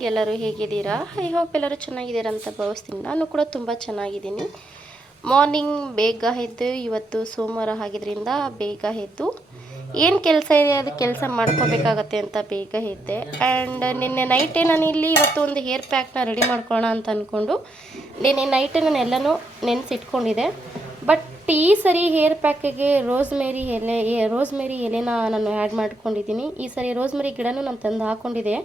Morning ಎಲ್ಲರೂ ಹೇಗಿದ್ದೀರಾ? I hope ಎಲ್ಲರೂ ಚೆನ್ನಾಗಿದ್ದೀರಾ ಅಂತ ಭಾವಿಸ್ತೀನಿ. ನಾನು ಕೂಡ ತುಂಬ ಚೆನ್ನಾಗಿದ್ದೀನಿ. ಮಾರ್ನಿಂಗ್ ಬೇಗ ಎದ್ದು, ಇವತ್ತು ಸೋಮವಾರ ಆಗಿದ್ರಿಂದ ಬೇಗ ಎದ್ದು, ಏನು ಕೆಲಸ ಇದೆ ಅದು ಕೆಲಸ ಮಾಡ್ಕೋಬೇಕಾಗತ್ತೆ ಅಂತ ಬೇಗ ಎದ್ದೆ. ಆ್ಯಂಡ್ ನಿನ್ನೆ ನೈಟೇ ನಾನು ಇಲ್ಲಿ ಇವತ್ತು ಒಂದು ಹೇರ್ ಪ್ಯಾಕ್ನ ರೆಡಿ ಮಾಡ್ಕೊಳ್ಳೋಣ ಅಂತ ಅಂದ್ಕೊಂಡು ನಿನ್ನೆ ನೈಟೇ ನಾನು ಎಲ್ಲನೂ ನೆನೆಸಿಟ್ಕೊಂಡಿದ್ದೆ. ಬಟ್ ಈ ಸರಿ ಹೇರ್ ಪ್ಯಾಕಿಗೆ ರೋಸ್ಮೇರಿ ಎಲೆ ರೋಸ್ಮೇರಿ ಎಲೆನ ನಾನು ಆ್ಯಡ್ ಮಾಡ್ಕೊಂಡಿದ್ದೀನಿ. ಈ ಸರಿ ರೋಸ್ಮೇರಿ ಗಿಡನೂ ನಾನು ತಂದು ಹಾಕ್ಕೊಂಡಿದ್ದೆ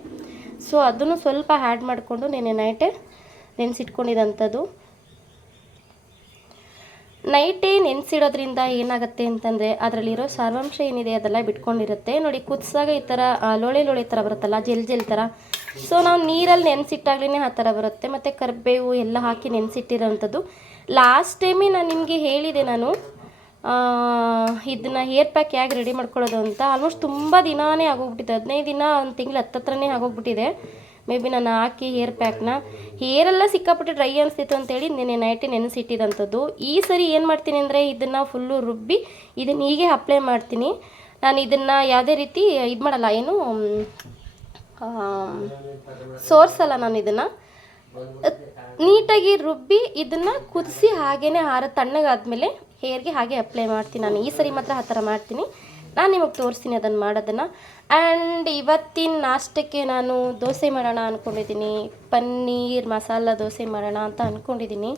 ಸೊ ಅದನ್ನು ಸ್ವಲ್ಪ ಆ್ಯಡ್ ಮಾಡಿಕೊಂಡು ನೆನೆ ನೈಟೇ ನೆನೆಸಿಟ್ಕೊಂಡಿದ್ದಂಥದ್ದು ನೈಟೇ ನೆನೆಸಿಡೋದ್ರಿಂದ ಏನಾಗುತ್ತೆ ಅಂತಂದರೆ, ಅದರಲ್ಲಿರೋ ಸರ್ವಾಂಶ ಏನಿದೆ ಅದೆಲ್ಲ ಬಿಟ್ಕೊಂಡಿರುತ್ತೆ. ನೋಡಿ, ಕುದಿಸಾಗ ಈ ಥರ ಲೋಳೆ ಲೋಳೆ ಥರ ಬರುತ್ತಲ್ಲ, ಜೆಲ್ ಜೆಲ್ ಥರ. ಸೊ ನಾವು ನೀರಲ್ಲಿ ನೆನೆಸಿಟ್ಟಾಗ್ಲೇ ಆ ಥರ ಬರುತ್ತೆ. ಮತ್ತು ಕರಿಬೇವು ಎಲ್ಲ ಹಾಕಿ ನೆನೆಸಿಟ್ಟಿರೋವಂಥದ್ದು ಲಾಸ್ಟ್ ಟೈಮೇ ನಾನು ನಿಮಗೆ ಹೇಳಿದೆ ನಾನು ಇದನ್ನು ಹೇರ್ ಪ್ಯಾಕ್ ಹೇಗೆ ರೆಡಿ ಮಾಡ್ಕೊಳ್ಳೋದು ಅಂತ ಆಲ್ಮೋಸ್ಟ್ ತುಂಬ ದಿನಾನೇ ಆಗೋಗ್ಬಿಟ್ಟಿದೆ ಹದಿನೈದು ದಿನ ಒಂದು ತಿಂಗಳು ಹತ್ತತ್ರನೇ ಆಗೋಗ್ಬಿಟ್ಟಿದೆ. ಮೇ ಬಿ ನಾನು ಹಾಕಿ ಹೇರ್ ಪ್ಯಾಕ್ನ ಹೇರೆಲ್ಲ ಸಿಕ್ಕಾಪಟ್ಟೆ ಡ್ರೈ ಅನಿಸ್ತಿತ್ತು ಅಂತೇಳಿ ನಿನ್ನೆ ನೈಟಿ ನೆನೆಸಿಟ್ಟಿದಂಥದ್ದು ಈ ಸರಿ ಏನು ಮಾಡ್ತೀನಿ ಅಂದರೆ ಇದನ್ನು ಫುಲ್ಲು ರುಬ್ಬಿ ಇದನ್ನ ಹೀಗೆ ಅಪ್ಲೈ ಮಾಡ್ತೀನಿ. ನಾನು ಇದನ್ನು ಯಾವುದೇ ರೀತಿ ಇದು ಮಾಡಲ್ಲ, ಏನು ಸೋರ್ಸಲ್ಲ ನಾನು ಇದನ್ನು. ನೀಟಾಗಿ ರುಬ್ಬಿ ಇದನ್ನು ಕುದಿಸಿ ಹಾಗೇ ಹಾರ ತಣ್ಣಗಾದ್ಮೇಲೆ ಹೇರ್ಗೆ ಹಾಗೆ ಅಪ್ಲೈ ಮಾಡ್ತೀನಿ ನಾನು. ಈ ಸರಿ ಮಾತ್ರ ಆ ಥರ ಮಾಡ್ತೀನಿ. ನಾನು ನಿಮಗೆ ತೋರಿಸ್ತೀನಿ ಅದನ್ನು ಮಾಡೋದನ್ನು. ಆ್ಯಂಡ್ ಇವತ್ತಿನ ನಾಷ್ಟಕ್ಕೆ ನಾನು ದೋಸೆ ಮಾಡೋಣ ಅಂದ್ಕೊಂಡಿದ್ದೀನಿ ಪನ್ನೀರ್ ಮಸಾಲ ದೋಸೆ ಮಾಡೋಣ ಅಂತ ಅಂದ್ಕೊಂಡಿದ್ದೀನಿ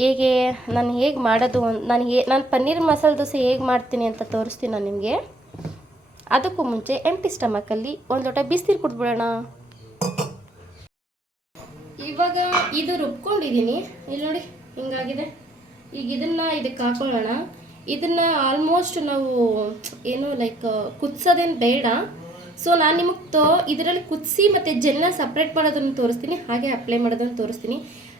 ಹೇಗೆ, ನಾನು ಹೇಗೆ ಮಾಡೋದು ನಾನು ಹೇ, ನಾನು ಪನ್ನೀರ್ ಮಸಾಲೆ ದೋಸೆ ಹೇಗೆ ಮಾಡ್ತೀನಿ ಅಂತ ತೋರಿಸ್ತೀನಿ ನಾನು ನಿಮಗೆ. ಅದಕ್ಕೂ ಮುಂಚೆ ಎಂಟಿ ಸ್ಟಮಕಲ್ಲಿ ಒಂದು ಲೋಟ ಬಿಸಿನೀರು ಕುಡ್ಬಿಡೋಣ ಇವಾಗ ಇದು ರುಬ್ಕೊಂಡಿದ್ದೀನಿ ಇಲ್ಲಿ ನೋಡಿ, ಹಿಂಗಾಗಿದೆ. ಈಗ ಇದನ್ನ ಇದಕ್ಕೆ ಹಾಕೊಳ್ಳೋಣ. ಇದನ್ನ ಆಲ್ಮೋಸ್ಟ್ ನಾವು ಏನು ಲೈಕ್ ಕುದಿಸೋದೇನು ಬೇಡ. ಸೊ ನಾನು ನಿಮಗೆ ತೋ, ಇದರಲ್ಲಿ ಕುದಿಸಿ ಮತ್ತು ಜೆಲ್ನ ಸಪ್ರೇಟ್ ಮಾಡೋದನ್ನು ತೋರಿಸ್ತೀನಿ. ಹಾಗೆ ಅಪ್ಲೈ ಮಾಡೋದನ್ನು ತೋರಿಸ್ತೀನಿ.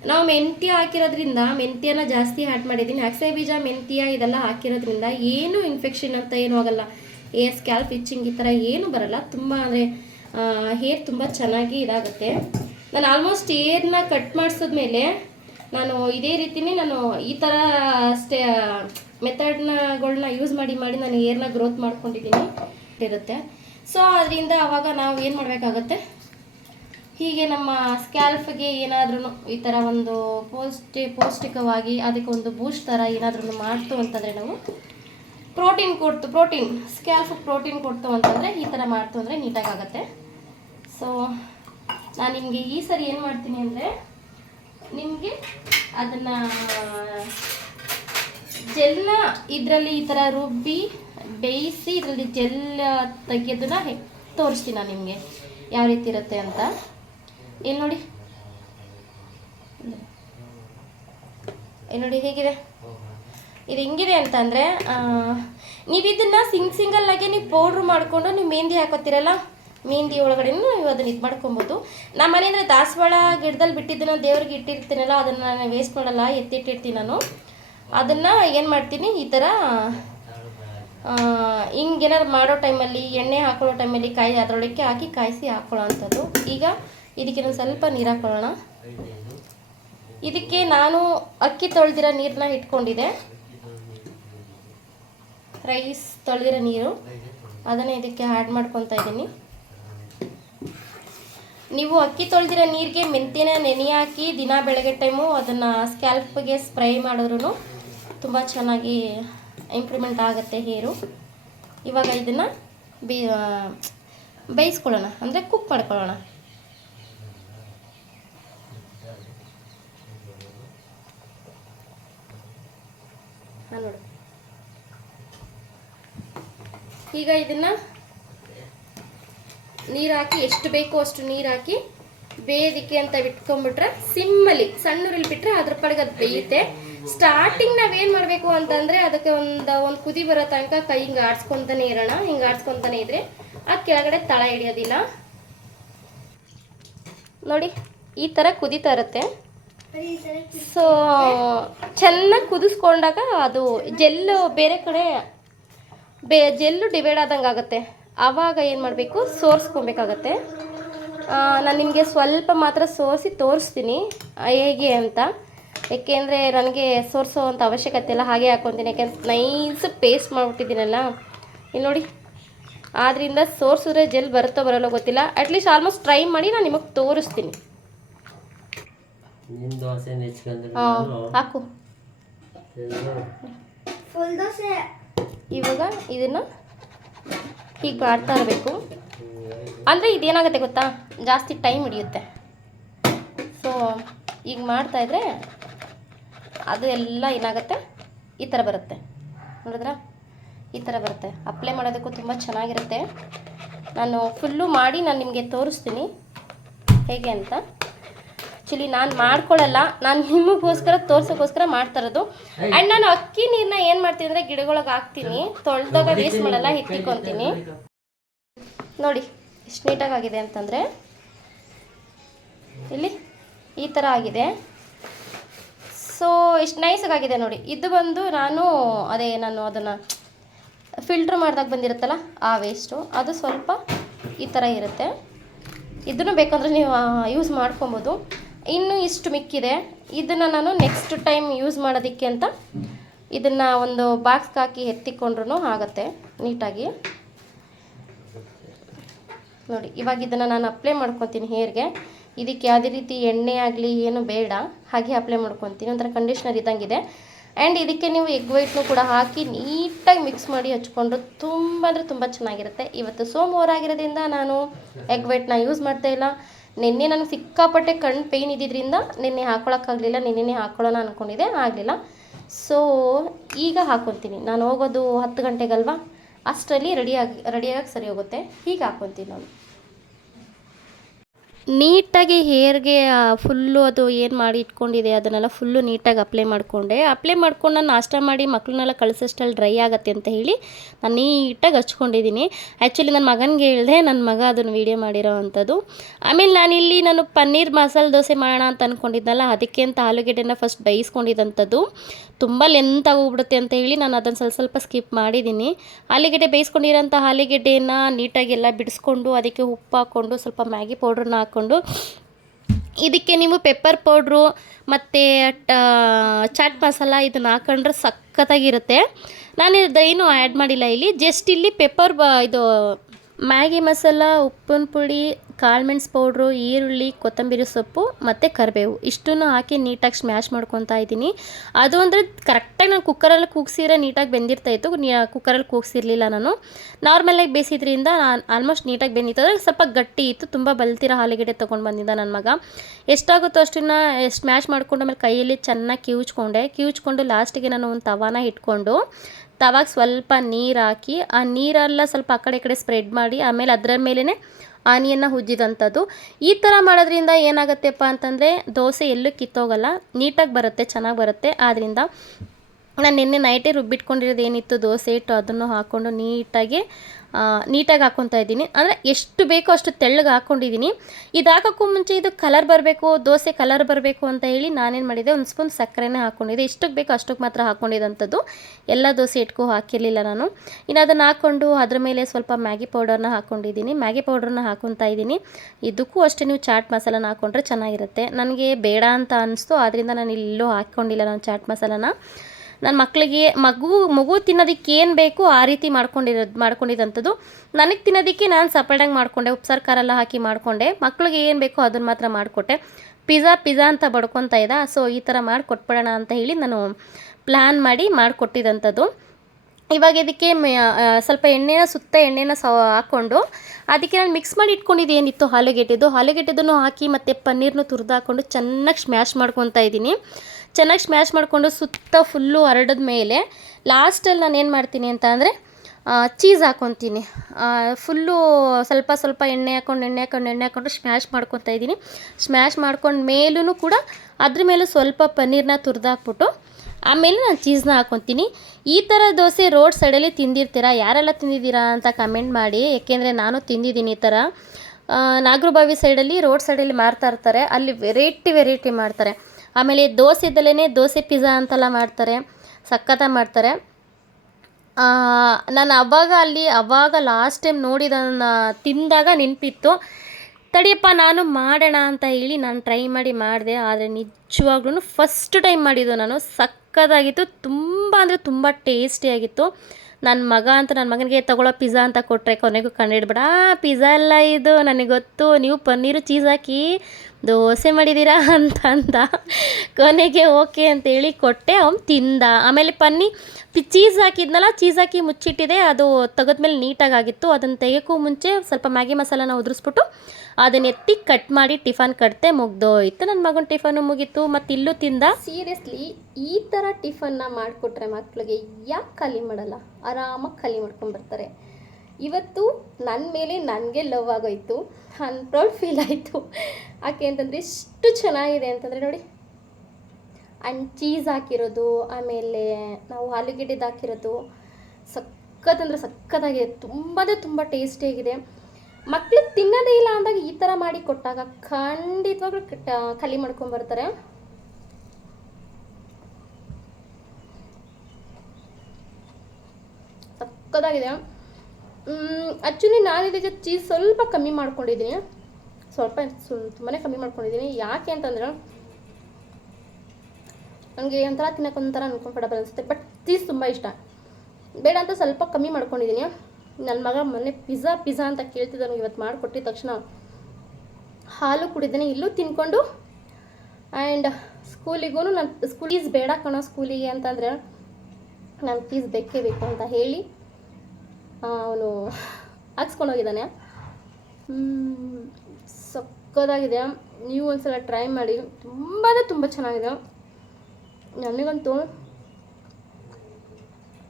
ನಾವು ಮೆಂತ್ಯ ಹಾಕಿರೋದ್ರಿಂದ, ಮೆಂತ್ಯನ ಜಾಸ್ತಿ ಆ್ಯಡ್ ಮಾಡಿದ್ದೀನಿ. ಅಕ್ಸೆ ಬೀಜ, ಮೆಂತ್ಯ ಇದೆಲ್ಲ ಹಾಕಿರೋದ್ರಿಂದ ಏನು ಇನ್ಫೆಕ್ಷನ್ ಅಂತ ಏನೂ ಆಗಲ್ಲ. ಏ ಸ್ಕ್ಯಾಲ್ಪ್ ಇಚ್ಚಿಂಗ್ ಈ ಥರ ಏನು ಬರಲ್ಲ. ತುಂಬ ಅಂದರೆ ಹೇರ್ ತುಂಬ ಚೆನ್ನಾಗಿ ಇದಾಗುತ್ತೆ. ನಾನು ಆಲ್ಮೋಸ್ಟ್ ಏರ್ನ ಕಟ್ ಮಾಡಿಸಿದ್ಮೇಲೆ ನಾನು ಇದೇ ರೀತಿನೇ ನಾನು ಈ ಥರ ಸ್ಟೇ ಮೆಥಡ್ನಗಳನ್ನ ಯೂಸ್ ಮಾಡಿ ಮಾಡಿ ನಾನು ಏರ್ನ ಗ್ರೋತ್ ಮಾಡ್ಕೊಂಡಿದ್ದೀನಿ ಇರುತ್ತೆ. ಸೊ ಅದರಿಂದ ಆವಾಗ ನಾವು ಏನು ಮಾಡಬೇಕಾಗತ್ತೆ? ಹೀಗೆ ನಮ್ಮ ಸ್ಕ್ಯಾಲ್ಫ್ಗೆ ಏನಾದ್ರೂ ಈ ಥರ ಒಂದು ಪೌಷ್ಟಿ, ಪೌಷ್ಟಿಕವಾಗಿ ಅದಕ್ಕೆ ಒಂದು ಬೂಸ್ಟ್ ಥರ ಏನಾದ್ರೂ ಮಾಡ್ತು ಅಂತಂದರೆ ನಾವು ಪ್ರೋಟೀನ್ ಕೊಡ್ತು ಪ್ರೋಟೀನ್ ಸ್ಕ್ಯಾಲ್ಫ್ ಪ್ರೋಟೀನ್ ಕೊಡ್ತು ಅಂತಂದರೆ ಈ ಥರ ಮಾಡ್ತು ಅಂದರೆ ನೀಟಾಗಿ ಆಗುತ್ತೆ ಸೊ ನಾನು ನಿಮಗೆ ಈ ಸರಿ ಏನು ಮಾಡ್ತೀನಿ ಅಂದರೆ ನಿಮಗೆ ಅದನ್ನು, ಜೆಲ್ನ ಇದರಲ್ಲಿ ಈ ಥರ ರುಬ್ಬಿ, ಬೇಯಿಸಿ ಇದರಲ್ಲಿ ಜೆಲ್ ತೆಗೆಯೋದನ್ನ ಹೆ- ತೋರಿಸ್ತೀನಿ ನಾನು ನಿಮಗೆ ಯಾವ ರೀತಿ ಇರುತ್ತೆ ಅಂತ. ಇಲ್ಲಿ ನೋಡಿ? ಇಲ್ಲಿ ನೋಡಿ ಹೇಗಿದೆ? ಇದು ಹೆಂಗಿದೆ ಅಂತಂದರೆ ನೀವು ಇದನ್ನು ಸಿಂಗ್ ಸಿಂಗಲ್ ಆಗಿ ನೀವು ಪೌಡ್ರ್ ಮಾಡಿಕೊಂಡು ನೀವು ಮೆಹಂದಿ ಹಾಕೋತೀರಲ್ಲ? ಮೆಹಂದಿ ಒಳಗಡೆನೂ ನೀವು ಅದನ್ನ ಇದು ಮಾಡ್ಕೊಬೋದು. ನಮ್ಮ ಮನೆ ಅಂದರೆ ದಾಸವಾಳ ಗಿಡದಲ್ಲಿ ಬಿಟ್ಟಿದ್ದನ್ನು ದೇವ್ರಿಗೆ ಇಟ್ಟಿರ್ತೀನಲ್ಲ, ಅದನ್ನು ನಾನು ವೇಸ್ಟ್ ಮಾಡಲ್ಲ, ಎತ್ತಿಟ್ಟಿರ್ತೀನಿ ನಾನು. ಅದನ್ನು ಏನು ಮಾಡ್ತೀನಿ, ಈ ಥರ ಹಿಂಗೆ ಏನಾದ್ರು ಮಾಡೋ ಟೈಮಲ್ಲಿ, ಎಣ್ಣೆ ಹಾಕೊಳ್ಳೋ ಟೈಮಲ್ಲಿ ಕಾಯಿ ಅದರೊಳಕ್ಕೆ ಹಾಕಿ ಕಾಯಿಸಿ ಹಾಕೊಳ್ಳೋ ಅಂಥದ್ದು ಈಗ ಇದಕ್ಕೆ ಸ್ವಲ್ಪ ನೀರು ಹಾಕೊಳ್ಳೋಣ. ಇದಕ್ಕೆ ನಾನು ಅಕ್ಕಿ ತೊಳೆದಿರೋ ನೀರನ್ನ ಇಟ್ಕೊಂಡಿದ್ದೆ. ರೈಸ್ ತೊಳೆದಿರೋ ನೀರು. ಅದನ್ನು ಇದಕ್ಕೆ ಆ್ಯಡ್ ಮಾಡ್ಕೊತಾ ಇದ್ದೀನಿ. ನೀವು ಅಕ್ಕಿ ತೊಳೆದಿರೋ ನೀರಿಗೆ ಮೆಂತ್ಯನ ನೆನೆ ಹಾಕಿ ದಿನ ಬೆಳಗ್ಗೆ ಟೈಮು ಅದನ್ನು ಸ್ಕ್ಯಾಲ್ಪ್ಗೆ ಸ್ಪ್ರೈ ಮಾಡಿದ್ರೂ ತುಂಬ ಚೆನ್ನಾಗಿ ಇಂಪ್ರೂವ್ಮೆಂಟ್ ಆಗುತ್ತೆ ಹೇರು. ಇವಾಗ ಇದನ್ನು ಬೇಯಿಸ್ಕೊಳ್ಳೋಣ. ಅಂದರೆ ಕುಕ್ ಮಾಡ್ಕೊಳ್ಳೋಣ. ನೋಡು. ಈಗ ಇದನ್ನು ನೀರು ಹಾಕಿ ಎಷ್ಟು ಬೇಕೋ ಅಷ್ಟು ನೀರು ಹಾಕಿ ಬೇಯದಿಕ್ಕೆ ಅಂತ ಬಿಟ್ಕೊಂಡ್ಬಿಟ್ರೆ ಸಿಮ್ಮಲ್ಲಿ ಸಣ್ಣ ಬಿಟ್ಟರೆ ಅದ್ರ ಪಡೆಗೆ ಅದು ಬೇಯುತ್ತೆ. ಸ್ಟಾರ್ಟಿಂಗ್ ನಾವೇನು ಮಾಡಬೇಕು ಅಂತಂದರೆ ಅದಕ್ಕೆ ಒಂದು ಒಂದು ಕುದಿ ಬರೋ ತನಕ ಕೈ ಹಿಂಗೆ ಆಡ್ಸ್ಕೊತಾನೆ ಇರೋಣ, ಹಿಂಗೆ ಆಡ್ಸ್ಕೊತಾನೆ ಇದ್ರೆ ಆ ಕೆಳಗಡೆ ತಳ ಹಿಡಿಯೋದಿಲ್ಲ. ನೋಡಿ, ಈ ಥರ ಕುದೀತಾ ಇರುತ್ತೆ. ಸೊ ಚೆನ್ನಾಗಿ ಕುದಿಸ್ಕೊಂಡಾಗ ಅದು ಜೆಲ್ಲು ಬೇರೆ ಕಡೆ ಬೇ, ಜೆಲ್ಲು ಡಿವೈಡ್ ಆದಂಗೆ ಆಗುತ್ತೆ ಆವಾಗ ಏನು ಮಾಡಬೇಕು? ಸೋರಿಸ್ಕೊಬೇಕಾಗತ್ತೆ. ನಾನು ನಿಮಗೆ ಸ್ವಲ್ಪ ಮಾತ್ರ ಸೋರಿಸಿ ತೋರಿಸ್ತೀನಿ. ಹೇಗೆ ಅಂತ. ಏಕೆಂದರೆ ನನಗೆ ಸೋರಿಸೋ ಅಂಥ ಅವಶ್ಯಕತೆ ಇಲ್ಲ ಹಾಗೆ ಹಾಕ್ಕೊತೀನಿ ಯಾಕೆಂದ್ರೆ ನೈಸ್ ಪೇಸ್ಟ್ ಮಾಡಿಬಿಟ್ಟಿದ್ದೀನಲ್ಲ. ಇಲ್ಲಿ ನೋಡಿ. ಆದ್ದರಿಂದ ಸೋರ್ಸಿದ್ರೆ ಜೆಲ್ ಬರುತ್ತೋ ಬರಲ್ಲೋ ಗೊತ್ತಿಲ್ಲ. ಅಟ್ಲೀಸ್ಟ್ ಆಲ್ಮೋಸ್ಟ್ ಟ್ರೈ ಮಾಡಿ ನಾನು ನಿಮಗೆ ತೋರಿಸ್ತೀನಿ. ಹಾಕು. ತಿಂದು ಫುಲ್ ದೋಸೆ. ಇವಾಗ ಇದನ್ನು ಹೀಗೆ ಮಾಡ್ತಾ ಇರಬೇಕು. ಅಂದರೆ ಇದೇನಾಗುತ್ತೆ ಗೊತ್ತಾ? ಜಾಸ್ತಿ ಟೈಮ್ ಹಿಡಿಯುತ್ತೆ. ಸೊ ಈಗ ಮಾಡ್ತಾ ಇದ್ರೆ ಅದು ಎಲ್ಲ ಏನಾಗುತ್ತೆ? ಈ ಥರ ಬರುತ್ತೆ. ನೋಡಿದ್ರಾ? ಈ ಥರ ಬರುತ್ತೆ. ಅಪ್ಲೈ ಮಾಡೋದಕ್ಕೂ ತುಂಬ ಚೆನ್ನಾಗಿರುತ್ತೆ. ನಾನು ಫುಲ್ಲು ಮಾಡಿ ನಾನು ನಿಮಗೆ ತೋರಿಸ್ತೀನಿ. ಹೇಗೆ ಅಂತ. ಆ್ಯಕ್ಚುಲಿ ನಾನು ಮಾಡ್ಕೊಳ್ಳಲ್ಲ ನಾನು ನಿಮಗೋಸ್ಕರ ತೋರ್ಸೋಕ್ಕೋಸ್ಕರ ಮಾಡ್ತಾ ಇರೋದು. ಆ್ಯಂಡ್ ನಾನು ಅಕ್ಕಿ ನೀರನ್ನ ಏನು ಮಾಡ್ತೀನಿ ಅಂದರೆ ಗಿಡಗಳಿಗೆ ಹಾಕ್ತೀನಿ. ತೊಳೆದಾಗ ವೇಸ್ಟ್ ಮಾಡಲ್ಲ ಎತ್ತಿಕೊತೀನಿ. ನೋಡಿ ಎಷ್ಟು ನೀಟಾಗಿ ಆಗಿದೆ ಅಂತಂದರೆ. ಇಲ್ಲಿ ಈ ಥರ ಆಗಿದೆ. ಸೊ ಎಷ್ಟು ನೈಸಾಗಿದೆ ನೋಡಿ. ಇದು ಬಂದು ನಾನು ಅದೇ ನಾನು ಅದನ್ನು ಫಿಲ್ಟ್ರ್ ಮಾಡಿದಾಗ ಬಂದಿರುತ್ತಲ್ಲ ಆ ವೇಸ್ಟು ಅದು ಸ್ವಲ್ಪ ಈ ಥರ ಇರುತ್ತೆ. ಇದನ್ನು ಬೇಕಂದ್ರೆ ನೀವು ಯೂಸ್ ಮಾಡ್ಕೊಬೋದು. ಇನ್ನು ಇಷ್ಟು ಮಿಕ್ಕಿದೆ. ಇದನ್ನು ನಾನು ನೆಕ್ಸ್ಟ್ ಟೈಮ್ ಯೂಸ್ ಮಾಡೋದಕ್ಕೆ ಅಂತ ಇದನ್ನು ಒಂದು ಬಾಕ್ಸ್ಗೆ ಹಾಕಿ ಎತ್ತಿಕೊಂಡ್ರೂ ಆಗುತ್ತೆ ನೀಟಾಗಿ. ನೋಡಿ, ಇವಾಗ ಇದನ್ನು ನಾನು ಅಪ್ಲೈ ಮಾಡ್ಕೊತೀನಿ ಹೇರ್ಗೆ ಇದಕ್ಕೆ ಯಾವುದೇ ರೀತಿ ಎಣ್ಣೆ ಆಗಲಿ ಏನು ಬೇಡ, ಹಾಗೆ ಅಪ್ಲೈ ಮಾಡ್ಕೊತೀನಿ. ಒಂಥರ ಕಂಡೀಷ್ನರ್ ಇದ್ದಂಗಿದೆ. ಆ್ಯಂಡ್ ಇದಕ್ಕೆ ನೀವು ಎಗ್ ವೈಟ್ನು ಕೂಡ ಹಾಕಿ ನೀಟಾಗಿ ಮಿಕ್ಸ್ ಮಾಡಿ ಹಚ್ಕೊಂಡು ತುಂಬ ಅಂದರೆ ತುಂಬ ಚೆನ್ನಾಗಿರುತ್ತೆ. ಇವತ್ತು ಸೋಮವಾರ ಆಗಿರೋದ್ರಿಂದ ನಾನು ಎಗ್ ವೈಟ್ನ ಯೂಸ್ ಮಾಡ್ತಾ ಇಲ್ಲ. ನಿನ್ನೆ ನನಗೆ ಸಿಕ್ಕಾಪಟ್ಟೆ ಕಣ್ಣು ಪೇಯ್ನ್ ಇದ್ದಿದ್ದರಿಂದ ನಿನ್ನೆ ಹಾಕೊಳಕ್ಕಾಗಲಿಲ್ಲ ನಿನ್ನೆ ಹಾಕ್ಕೊಳ್ಳೋಣ ಅಂದ್ಕೊಂಡಿದ್ದೆ ಆಗಲಿಲ್ಲ. ಸೊ ಈಗ ಹಾಕ್ಕೊತೀನಿ ನಾನು ಹೋಗೋದು ಹತ್ತು ಗಂಟೆಗಲ್ವಾ? ಅಷ್ಟರಲ್ಲಿ ರೆಡಿಯಾಗಿ ರೆಡಿಯಾಗಕ್ಕೆ ಸರಿ ಹೋಗುತ್ತೆ. ಹೀಗೆ ಹಾಕ್ಕೊತೀನಿ ನಾನು. ನೀಟಾಗಿ ಹೇರ್ಗೆ ಫುಲ್ಲು ಅದು ಏನು ಮಾಡಿ ಇಟ್ಕೊಂಡಿದೆ, ಅದನ್ನೆಲ್ಲ ಫುಲ್ಲು ನೀಟಾಗಿ ಅಪ್ಲೈ ಮಾಡಿಕೊಂಡೆ. ಅಪ್ಲೈ ಮಾಡ್ಕೊಂಡು ನಾನು ನಾಷ್ಟ ಮಾಡಿ ಮಕ್ಕಳನ್ನೆಲ್ಲ ಕಳಿಸೋಷ್ಟಲ್ಲಿ ಡ್ರೈ ಆಗುತ್ತೆ ಅಂತ ಹೇಳಿ ನಾನು ನೀಟಾಗಿ ಹಚ್ಕೊಂಡಿದ್ದೀನಿ. ಆ್ಯಕ್ಚುಲಿ ನನ್ನ ಮಗನಿಗೆ ಹೇಳಿದೆ ನನ್ನ ಮಗ ಅದನ್ನು ವೀಡಿಯೋ ಮಾಡಿರೋ ಅಂಥದ್ದು. ಆಮೇಲೆ ನಾನಿಲ್ಲಿ ನಾನು ಪನ್ನೀರ್ ಮಸಾಲೆ ದೋಸೆ ಮಾಡೋಣ ಅಂತ ಅಂದ್ಕೊಂಡಿದ್ನಲ್ಲ ಅದಕ್ಕೆ ಅಂತ ಆಲೂಗೆಡ್ಡೆನ ಫಸ್ಟ್ ಬೇಯಿಸ್ಕೊಂಡಿದ್ದಂಥದ್ದು ತುಂಬ ಲೆಂತ್ ಆಗೋಗ್ಬಿಡುತ್ತೆ ಅಂತ ಹೇಳಿ ನಾನು ಅದನ್ನು ಸ್ವಲ್ಪ ಸ್ವಲ್ಪ ಸ್ಕಿಪ್ ಮಾಡಿದ್ದೀನಿ. ಆಲೂಗೆಡ್ಡೆ ಬೇಯಿಸ್ಕೊಂಡಿರೋಂಥ ಆಲೂಗೆಡ್ಡೆನ ನೀಟಾಗಿ ಎಲ್ಲ ಬಿಡಿಸ್ಕೊಂಡು, ಅದಕ್ಕೆ ಉಪ್ಪು ಹಾಕ್ಕೊಂಡು ಸ್ವಲ್ಪ ಮ್ಯಾಗಿ ಪೌಡ್ರನ್ನ ಹಾಕ್ಕೊಂಡು ಇದಕ್ಕೆ ನೀವು ಪೆಪ್ಪರ್ ಪೌಡ್ರು ಮತ್ತು ಚಾಟ್ ಮಸಾಲ ಇದನ್ನ ಹಾಕೊಂಡ್ರೆ ಸಖತ್ತಾಗಿರುತ್ತೆ. ನಾನು ಇದೇನು ಆ್ಯಡ್ ಮಾಡಿಲ್ಲ ಇಲ್ಲಿ. ಜಸ್ಟ್ ಇಲ್ಲಿ ಪೆಪ್ಪರ್ ಬ ಇದು ಮ್ಯಾಗಿ ಮಸಾಲ ಉಪ್ಪಿನ ಪುಡಿ ಕಾಳುಮೆಣ್ಸು ಪೌಡ್ರು, ಈರುಳ್ಳಿ, ಕೊತ್ತಂಬರಿ ಸೊಪ್ಪು ಮತ್ತು ಕರಿಬೇವು. ಇಷ್ಟನ್ನು ಹಾಕಿ ನೀಟಾಗಿ ಸ್ಮ್ಯಾಶ್ ಮಾಡ್ಕೊತಾ ಇದ್ದೀನಿ. ಅದು ಅಂದರೆ ಕರೆಕ್ಟಾಗಿ ನಾನು ಕುಕ್ಕರಲ್ಲಿ ಕೂಗ್ಸಿದ್ರೆ ನೀಟಾಗಿ ಬೆಂದಿರ್ತಾ ಇತ್ತು. ನೀ ಕುಕ್ಕರಲ್ಲಿ ಕೂಗ್ಸಿರ್ಲಿಲ್ಲ ನಾನು. ನಾರ್ಮಲಾಗಿ ಬೇಯಿಸಿದ್ರಿಂದ ನಾನು ಆಲ್ಮೋಸ್ಟ್ ನೀಟಾಗಿ ಬೆಂದಿತ್ತು. ಅದ್ರಲ್ಲಿ ಸ್ವಲ್ಪ ಗಟ್ಟಿ ಇತ್ತು. ತುಂಬ ಬಲ್ತಿರೋ ಆಲೂಗೆಡ್ಡೆ ತೊಗೊಂಡು ಬಂದಿದ್ದ ನನ್ನ ಮಗ. ಎಷ್ಟಾಗುತ್ತೋ ಅಷ್ಟನ್ನು ಸ್ಮ್ಯಾಶ್ ಮಾಡಿಕೊಂಡು ಆಮೇಲೆ ಕೈಯಲ್ಲಿ ಚೆನ್ನಾಗಿ ಕಿವುಚ್ಕೊಂಡೆ. ಕಿವುಚ್ಕೊಂಡು ಲಾಸ್ಟಿಗೆ ನಾನು ಒಂದು ತವಾನ ಇಟ್ಕೊಂಡು, ತವಾಗ ಸ್ವಲ್ಪ ನೀರು ಹಾಕಿ, ಆ ನೀರೆಲ್ಲ ಸ್ವಲ್ಪ ಆ ಕಡೆ ಕಡೆ ಸ್ಪ್ರೆಡ್ ಮಾಡಿ, ಆಮೇಲೆ ಅದರ ಮೇಲೇ ಆನಿಯನ್ನ ಉಜ್ಜಿದಂಥದ್ದು ಈ ಥರ ಮಾಡೋದ್ರಿಂದ ಏನಾಗುತ್ತೆಪ್ಪ ಅಂತಂದರೆ ದೋಸೆ ಎಲ್ಲೂ ಕಿತ್ತೋಗಲ್ಲ. ನೀಟಾಗಿ ಬರುತ್ತೆ, ಚೆನ್ನಾಗಿ ಬರುತ್ತೆ. ಆದ್ದರಿಂದ ನಾನು ನಿನ್ನೆ ನೈಟೇ ರುಬ್ಬಿಟ್ಕೊಂಡಿರೋದು ಏನಿತ್ತು, ದೋಸೆ ಹಿಟ್ಟು ಅದನ್ನು ಹಾಕ್ಕೊಂಡು ನೀಟಾಗಿ ನೀಟಾಗಿ ಹಾಕ್ಕೊತಾ ಇದ್ದೀನಿ. ಅಂದರೆ ಎಷ್ಟು ಬೇಕೋ ಅಷ್ಟು ತೆಳ್ಳಗೆ ಹಾಕ್ಕೊಂಡಿದ್ದೀನಿ ಇದು ಹಾಕೋಕ್ಕೂ ಮುಂಚೆ ಇದು ಕಲರ್ ಬರಬೇಕು, ದೋಸೆ ಕಲರ್ ಬರಬೇಕು ಅಂತ ಹೇಳಿ ನಾನೇನು ಮಾಡಿದೆ, ಒಂದು ಸ್ಪೂನ್ ಸಕ್ಕರೆನೇ ಹಾಕ್ಕೊಂಡಿದ್ದೆ ಎಷ್ಟಕ್ಕೆ ಬೇಕೋ ಅಷ್ಟಕ್ಕೆ ಮಾತ್ರ ಹಾಕ್ಕೊಂಡಿದ್ದಂಥದ್ದು ಎಲ್ಲ ದೋಸೆ ಇಟ್ಕೊ ಹಾಕಿರಲಿಲ್ಲ ನಾನು. ಇನ್ನು ಅದನ್ನು ಹಾಕ್ಕೊಂಡು ಅದ್ರ ಮೇಲೆ ಸ್ವಲ್ಪ ಮ್ಯಾಗಿ ಪೌಡರ್ನ ಹಾಕ್ಕೊಂಡಿದ್ದೀನಿ ಮ್ಯಾಗಿ ಪೌಡರ್ನ ಹಾಕ್ಕೊತಾ ಇದ್ದೀನಿ. ಇದಕ್ಕೂ ಅಷ್ಟೇ ನೀವು ಚಾಟ್ ಮಸಾಲನ ಹಾಕ್ಕೊಂಡ್ರೆ ಚೆನ್ನಾಗಿರುತ್ತೆ. ನನಗೆ ಬೇಡ ಅಂತ ಅನ್ನಿಸ್ತು ಆದ್ದರಿಂದ ನಾನು ಇಲ್ಲೂ ಹಾಕ್ಕೊಂಡಿಲ್ಲ ನಾನು ಚಾಟ್ ಮಸಾಲನ ನನ್ನ ಮಕ್ಕಳಿಗೆ ಮಗು ಮಗು ತಿನ್ನೋದಕ್ಕೆ ಏನು ಬೇಕು ಆ ರೀತಿ ಮಾಡ್ಕೊಂಡಿರೋದು ಮಾಡ್ಕೊಂಡಿದ್ದಂಥದ್ದು ನನಗೆ ತಿನ್ನೋದಕ್ಕೆ ನಾನು ಸಪ್ರೇಟಾಗಿ ಮಾಡಿಕೊಂಡೆ ಉಪ್ಸಾರು ಖಾರ ಎಲ್ಲ ಹಾಕಿ ಮಾಡಿಕೊಂಡೆ. ಮಕ್ಕಳಿಗೆ ಏನು ಬೇಕೋ ಅದನ್ನು ಮಾತ್ರ ಮಾಡಿಕೊಟ್ಟೆ. ಪಿಜ್ಜಾ ಪಿಜ್ಜಾ ಅಂತ ಬಡ್ಕೊತಾ ಇದ್ದ. ಸೊ, ಈ ಥರ ಮಾಡಿ ಕೊಟ್ಬಿಡೋಣ ಅಂತ ಹೇಳಿ ನಾನು ಪ್ಲ್ಯಾನ್ ಮಾಡಿ ಮಾಡಿಕೊಟ್ಟಿದ್ದಂಥದ್ದು ಇವಾಗ ಇದಕ್ಕೆ ಸ್ವಲ್ಪ ಎಣ್ಣೆನ, ಸುತ್ತ ಎಣ್ಣೆನ ಸ ಹಾಕ್ಕೊಂಡು ಅದಕ್ಕೆ ನಾನು ಮಿಕ್ಸ್ ಮಾಡಿ ಇಟ್ಕೊಂಡಿದ್ದು ಏನಿತ್ತು ಆಲೂಗೆಡ್ಡೆದು. ಆಲೂಗೆಡ್ಡೆದನ್ನು ಹಾಕಿ ಮತ್ತು ಪನ್ನೀರ್ನು ತುರಿದು ಹಾಕ್ಕೊಂಡು ಚೆನ್ನಾಗಿ ಸ್ಮ್ಯಾಶ್ ಮಾಡ್ಕೊತಾ ಇದ್ದೀನಿ. ಚೆನ್ನಾಗಿ ಸ್ಮ್ಯಾಶ್ ಮಾಡಿಕೊಂಡು ಸುತ್ತ ಫುಲ್ಲು ಹರಡಿದ ಮೇಲೆ ಲಾಸ್ಟಲ್ಲಿ ನಾನು ಏನು ಮಾಡ್ತೀನಿ ಅಂತ ಅಂದರೆ ಚೀಸ್ ಹಾಕ್ಕೊತೀನಿ ಫುಲ್ಲು ಸ್ವಲ್ಪ ಸ್ವಲ್ಪ ಎಣ್ಣೆ ಹಾಕ್ಕೊಂಡು ಎಣ್ಣೆ ಹಾಕ್ಕೊಂಡು ಎಣ್ಣೆ ಹಾಕ್ಕೊಂಡು ಸ್ಮ್ಯಾಶ್ ಮಾಡ್ಕೊತಾ ಇದ್ದೀನಿ. ಸ್ಮ್ಯಾಶ್ ಮಾಡ್ಕೊಂಡು ಮೇಲೂ ಕೂಡ ಅದ್ರ ಮೇಲೆ ಸ್ವಲ್ಪ ಪನ್ನೀರ್ನ ತುರಿದಾಕ್ಬಿಟ್ಟು ಆಮೇಲೆ ನಾನು ಚೀಸ್ನ ಹಾಕೊತೀನಿ. ಈ ಥರ ದೋಸೆ ರೋಡ್ ಸೈಡಲ್ಲಿ ತಿಂದಿರ್ತೀರಾ, ಯಾರೆಲ್ಲ ತಿಂದಿದ್ದೀರಾ ಅಂತ ಕಮೆಂಟ್ ಮಾಡಿ. ಏಕೆಂದರೆ ನಾನು ತಿಂದಿದ್ದೀನಿ ಈ ಥರ ನಾಗರಬಾವಿ ಸೈಡಲ್ಲಿ ರೋಡ್ ಸೈಡಲ್ಲಿ ಮಾರ್ತಾ ಇರ್ತಾರೆ. ಅಲ್ಲಿ ವೆರೈಟಿ ವೆರೈಟಿ ಮಾಡ್ತಾರೆ. ಆಮೇಲೆ ದೋಸೆದಲ್ಲೇ ದೋಸೆ ಪಿಜ್ಜಾ ಅಂತೆಲ್ಲ ಮಾಡ್ತಾರೆ, ಸಖತ್ತಾಗಿ ಮಾಡ್ತಾರೆ. ನಾನು ಅವಾಗ ಅಲ್ಲಿ, ಅವಾಗ ಲಾಸ್ಟ್ ಟೈಮ್ ನೋಡಿದನ್ನು ತಿಂದಾಗ ನೆನಪಿತ್ತು. ತಡಿಯಪ್ಪ, ನಾನು ಮಾಡೋಣ ಅಂತ ಹೇಳಿ ನಾನು ಟ್ರೈ ಮಾಡಿ ಮಾಡಿದೆ, ಆದರೆ ನಿಜವಾಗ್ಲೂ ಫಸ್ಟ್ ಟೈಮ್ ಮಾಡಿದ್ದು ನಾನು. ಸಕ್ಕತ್ತಾಗಿತ್ತು ತುಂಬ ಅಂದರೆ ತುಂಬ ಟೇಸ್ಟಿಯಾಗಿತ್ತು ನನ್ನ ಮಗ ಅಂತ ನನ್ನ ಮಗನಿಗೆ ತಗೊಳ್ಳೋ ಪಿಜ್ಜಾ ಅಂತ ಕೊಟ್ಟರೆ ಕೊನೆಗೂ ಕಂಡಿಡ್ಬೇಡ ಪಿಜ್ಜಾ ಎಲ್ಲ ಇದು, ನನಗೆ ಗೊತ್ತು, ನೀವು ಪನ್ನೀರು ಚೀಸ್ ಹಾಕಿ ದೋಸೆ ಮಾಡಿದ್ದೀರಾ ಅಂತ ಅಂದ ಕೊನೆಗೆ ಓಕೆ ಅಂತೇಳಿ ಕೊಟ್ಟೆ, ಅವ್ನು ತಿಂದ. ಆಮೇಲೆ ಪನ್ನಿ ಚೀಸ್ ಹಾಕಿದ್ನಲ್ಲ, ಚೀಸ್ ಹಾಕಿ ಮುಚ್ಚಿಟ್ಟಿದೆ. ಅದು ತೆಗೆದ್ಮೇಲೆ ಆಗಿತ್ತು ಅದನ್ನು ತೆಗೆಯೋಕ್ಕೂ ಮುಂಚೆ ಸ್ವಲ್ಪ ಮ್ಯಾಗಿ ಮಸಾಲನ ಉದುರಿಸ್ಬಿಟ್ಟು ಅದನ್ನ ಎತ್ತಿ ಕಟ್ ಮಾಡಿ ಟಿಫನ್ ಕಟ್ತೆ ಮುಗ್ದೋಯ್ತು. ನನ್ನ ಮಗನ ಟಿಫನು ಮುಗೀತು. ಮತ್ತು ಇಲ್ಲೂ ತಿಂದ. ಸೀರಿಯಸ್ಲಿ ಈ ಥರ ಟಿಫನ್ನ ಮಾಡಿಕೊಟ್ರೆ ಮಕ್ಕಳಿಗೆ ಯಾಕೆ ಖಾಲಿ ಮಾಡಲ್ಲ? ಆರಾಮಾಗಿ ಖಾಲಿ ಮಾಡ್ಕೊಂಡ್ಬರ್ತಾರೆ ಇವತ್ತು ನನ್ನ ಮೇಲೆ ನನಗೆ ಲವ್ ಆಗೋಯ್ತು. ನಾನು ಪ್ರೌಡ್ ಫೀಲ್ ಆಯಿತು. ಯಾಕೆ ಅಂತಂದರೆ ಇಷ್ಟು ಚೆನ್ನಾಗಿದೆ ಅಂತಂದರೆ ನೋಡಿ ಆ್ಯಂಡ್ ಚೀಸ್ ಹಾಕಿರೋದು, ಆಮೇಲೆ ನಾವು ಆಲೂಗಡ್ಡೆದು ಹಾಕಿರೋದು ಸಖತ್ತಂದ್ರೆ ಸಖತ್ತಾಗಿದೆ. ತುಂಬಾ ತುಂಬ ಟೇಸ್ಟಿಯಾಗಿದೆ ಮಕ್ಳಿಗೆ ತಿನ್ನೋದೇ ಇಲ್ಲ ಅಂದಾಗ ಈ ಥರ ಮಾಡಿ ಕೊಟ್ಟಾಗ ಖಂಡಿತವಾಗ್ಲೂ ಖಾಲಿ ಮಾಡ್ಕೊಂಬರ್ತಾರೆ ಸಕ್ಕತ್ತಾಗಿದೆ ಆ್ಯಕ್ಚುಲಿ ನಾನು ಇದಕ್ಕೆ ಚೀಸ್ ಸ್ವಲ್ಪ ಕಮ್ಮಿ ಮಾಡ್ಕೊಂಡಿದ್ದೀನಿ. ಸ್ವಲ್ಪ ತುಂಬಾ ಕಮ್ಮಿ ಮಾಡ್ಕೊಂಡಿದ್ದೀನಿ. ಯಾಕೆ ಅಂತಂದ್ರೆ ನನಗೆ ಒಂಥರ ತಿನ್ನೋಕೆ ಒಂಥರ ಅನ್ಕಂಫರ್ಟಬಲ್ ಅನಿಸುತ್ತೆ ಬಟ್ ಚೀಸ್ ತುಂಬ ಇಷ್ಟ. ಬೇಡ ಅಂತ ಸ್ವಲ್ಪ ಕಮ್ಮಿ ಮಾಡ್ಕೊಂಡಿದ್ದೀನಿ. ನನ್ನ ಮಗ ಮೊನ್ನೆ ಪಿಜ್ಜಾ ಪಿಜ್ಜಾ ಅಂತ ಕೇಳ್ತಿದ್ದಾನೆ ಇವತ್ತು ಮಾಡಿಕೊಟ್ಟಿದ ತಕ್ಷಣ. ಹಾಲು ಕುಡಿದ್ದೀನಿ ಇಲ್ಲೂ ತಿನ್ಕೊಂಡು ಆ್ಯಂಡ್ ಸ್ಕೂಲಿಗೂ ನಾನು ಸ್ಕೂಲ್ ಫೀಸ್ ಬೇಡ ಕಣೋ ಸ್ಕೂಲಿಗೆ ಅಂತಂದರೆ, ನಾನು ಫೀಸ್ ಬೇಕೇ ಬೇಕು ಅಂತ ಹೇಳಿ. ಅವನು ಹಾಕ್ಸ್ಕೊಂಡು ಹೋಗಿದ್ದಾನೆ. ಸಕ್ಕದಾಗಿದೆ. ನೀವು ಒಂದ್ಸಲ ಟ್ರೈ ಮಾಡಿ. ತುಂಬಾ ತುಂಬ ಚೆನ್ನಾಗಿದೆ. ನನಗಂತೂ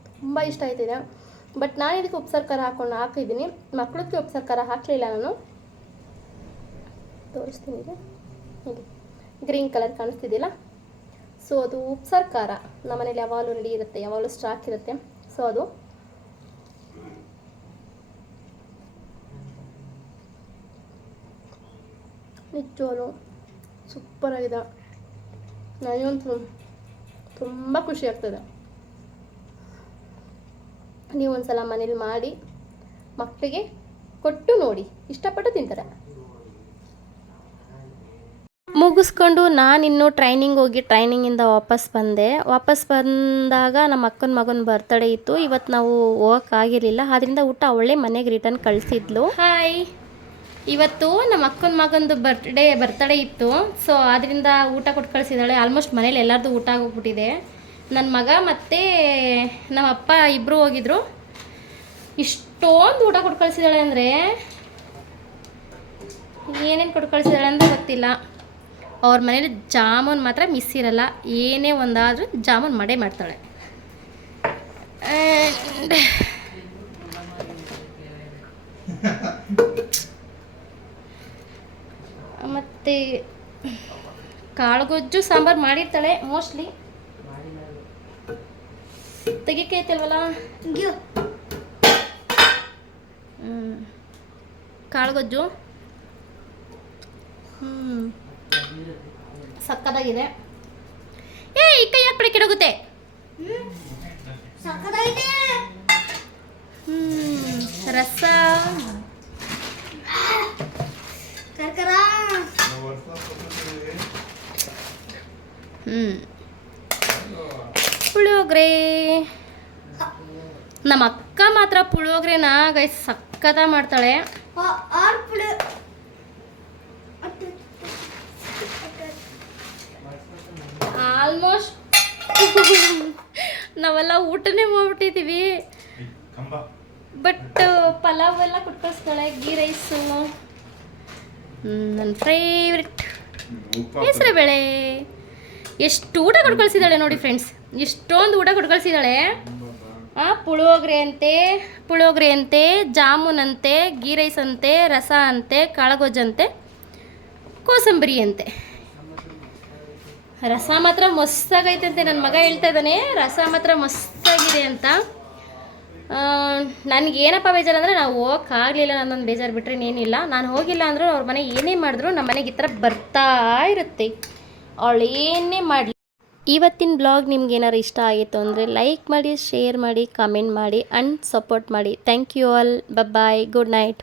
ತುಂಬ ಇಷ್ಟ ಆಯ್ತಿದೆ. ಬಟ್ ನಾನು ಇದಕ್ಕೆ ಉಪ್ಸಾರು ಖಾರ ಹಾಕೊಂಡು ಹಾಕಿದ್ದೀನಿ. ಮಕ್ಕಳಕ್ಕೆ ಉಪ್ಸಾರು ಖಾರ ಹಾಕಲಿಲ್ಲ ನಾನು. ತೋರಿಸ್ತೀನಿ ಇಲ್ಲಿ ಗ್ರೀನ್ ಕಲರ್ ಕಾಣಿಸ್ತಿದೆಯಲ್ಲ? ಸೊ ಅದು ಉಪ್ಸಾರು ಖಾರ. ನಮ್ಮನೇಲಿ ಯಾವಾಗಲೂ ರೆಡಿ ಇರುತ್ತೆ, ಯಾವಾಗಲೂ ಸ್ಟಾಕ್ ಇರುತ್ತೆ. ಸೊ ಅದು ನಿಜವಾಗ್ಲೂ ಸೂಪರಾಗಿದೆ ನನಗಂತೂ ತುಂಬ ಖುಷಿ ಆಗ್ತದೆ. ನೀವು ಒಂದ್ಸಲ ಮನೇಲಿ ಮಾಡಿ ಮಕ್ಕಳಿಗೆ ಕೊಟ್ಟು ನೋಡಿ. ಇಷ್ಟಪಟ್ಟು ತಿಂತಾರೆ. ಮುಗಿಸ್ಕೊಂಡು ನಾನಿನ್ನು ಟ್ರೈನಿಂಗ್ ಹೋಗಿ ಟ್ರೈನಿಂಗಿಂದ ವಾಪಸ್ ಬಂದೆ. ವಾಪಸ್ ಬಂದಾಗ ನಮ್ಮ ಅಕ್ಕನ ಮಗನ ಬರ್ತಡೇ ಇತ್ತು. ಇವತ್ತು ನಾವು ಹೋಗೋಕ್ಕಾಗಿರಲಿಲ್ಲ ಆದ್ದರಿಂದ ಊಟ ಅವಳೇ ಮನೆಗೆ ರಿಟರ್ನ್ ಕಳಿಸಿದ್ಲು. ಹಾಯ್ ಇವತ್ತು ನಮ್ಮ ಅಕ್ಕನ ಮಗಂದು ಬರ್ತ್ಡೇ ಬರ್ತಡೇ ಇತ್ತು. ಸೊ ಅದರಿಂದ ಊಟ ಕೊಟ್ಟು ಕಳಿಸಿದ್ದಾಳೆ. ಆಲ್ಮೋಸ್ಟ್ ಮನೇಲಿ ಎಲ್ಲರದು ಊಟ ಆಗೋಗ್ಬಿಟ್ಟಿದೆ ನನ್ನ ಮಗ ಮತ್ತು ನಮ್ಮ ಅಪ್ಪ ಇಬ್ಬರು ಹೋಗಿದ್ರು. ಇಷ್ಟೊಂದು ಊಟ ಕೊಟ್ಟು ಕಳಿಸಿದ್ದಾಳೆ ಅಂದರೆ ಏನೇನು ಕೊಟ್ಟು ಕಳಿಸಿದ್ದಾಳೆ ಅಂತ ಗೊತ್ತಿಲ್ಲ. ಅವ್ರ ಮನೇಲಿ ಜಾಮೂನ್ ಮಾತ್ರ ಮಿಸ್ ಇರಲ್ಲ. ಏನೇ ಒಂದಾದರೂ ಜಾಮೂನ್ ಮಾಡೇ ಮಾಡ್ತಾಳೆ. ಆ್ಯಂಡ್ ಮತ್ತು ಕಾಳುಗೊಜ್ಜು ಸಾಂಬಾರು ಮಾಡಿರ್ತಾಳೆ ಮೋಸ್ಟ್ಲಿ ತೆಗಿಕೈತಲ್ವಲ್ಲ? ಐತಲ್ವಲ್ಲ ಹ್ಮ್. ಕಾಳುಗೊಜ್ಜು. ಹ್ಞೂ ಸಕ್ಕದಾಗಿದೆ ಏ ಈ ಕೈ ಯಾಕೆ ಕೆಡಗುತ್ತೆ ಸಕ್ಕತ್ತಾಗಿದೆ ಹ್ಮ್ ರಸ ಕರ್ಕರ ಹ್ಮ್ ಪುಳಿಯೋಗರೆ ನಮ್ಮ ಅಕ್ಕ ಮಾತ್ರ ಪುಳಿಯೋಗರೆನ ಗೈ ಸಕ್ಕತ್ತ ಮಾಡ್ತಾಳೆ. ಆಲ್ಮೋಸ್ಟ್ ನಾವೆಲ್ಲ ಊಟನೇ ಮಾಡ್ಬಿಟ್ಟಿದ್ದೀವಿ ಬಟ್ ಪಲಾವ್ ಎಲ್ಲ ಕೊಟ್ಕಳಿಸ್ತಾಳೆ ಗೀ ರೈಸು. ನನ್ನ ಫೇವ್ರೆಟ್ ಹೆಸರು ಬೇಳೆ ಎಷ್ಟು ಊಟ ಕೊಡ್ಕೊಳ್ಸಿದ್ದಾಳೆ ಕಳಿಸಿದ್ದಾಳೆ ನೋಡಿ ಫ್ರೆಂಡ್ಸ್ ಎಷ್ಟೊಂದು ಊಟ ಕೊಟ್ಟು ಕಳಿಸಿದ್ದಾಳೆ ಆ ಜಾಮೂನಂತೆ ಅಂತೆ ಪುಳಿಯೋಗರೆ ಅಂತೆ ಜಾಮೂನ್ ಅಂತೆ ಗೀ ರೈಸ್ ಅಂತೆ ರಸ ಅಂತೆ ಕಾಳಗೊಜ್ಜಂತೆ ಕೋಸಂಬರಿ ಅಂತೆ ರಸ ಮಾತ್ರ ಮಸ್ತಾಗೈತಂತೆ ನನ್ನ ಮಗ ಹೇಳ್ತಾ ಇದ್ದಾನೆ. ರಸ ಮಾತ್ರ ಮಸ್ತಾಗಿದೆ ಅಂತ. ನನಗೇನಪ್ಪ ಬೇಜಾರು ಅಂದರೆ ನಾವು ಹೋಗೋಕ್ಕಾಗಲಿಲ್ಲ ನನ್ನೊಂದು ಬೇಜಾರು ಬಿಟ್ಟರೆ ಏನಿಲ್ಲ ನಾನು ಹೋಗಿಲ್ಲ ಅಂದರೂ ಅವ್ರ ಮನೆ ಏನೇ ಮಾಡಿದ್ರು ನಮ್ಮ ಮನೆಗೆ ಈ ಥರ ಬರ್ತಾ ಇರುತ್ತೆ. ಅವಳು ಏನೇ ಮಾಡಲಿ ಇವತ್ತಿನ ಬ್ಲಾಗ್ ನಿಮ್ಗೆ ಏನಾರು ಇಷ್ಟ ಆಗಿತ್ತು ಅಂದರೆ ಲೈಕ್ ಮಾಡಿ, ಶೇರ್ ಮಾಡಿ, ಕಮೆಂಟ್ ಮಾಡಿ ಆ್ಯಂಡ್ ಸಪೋರ್ಟ್ ಮಾಡಿ. Thank you all bye good night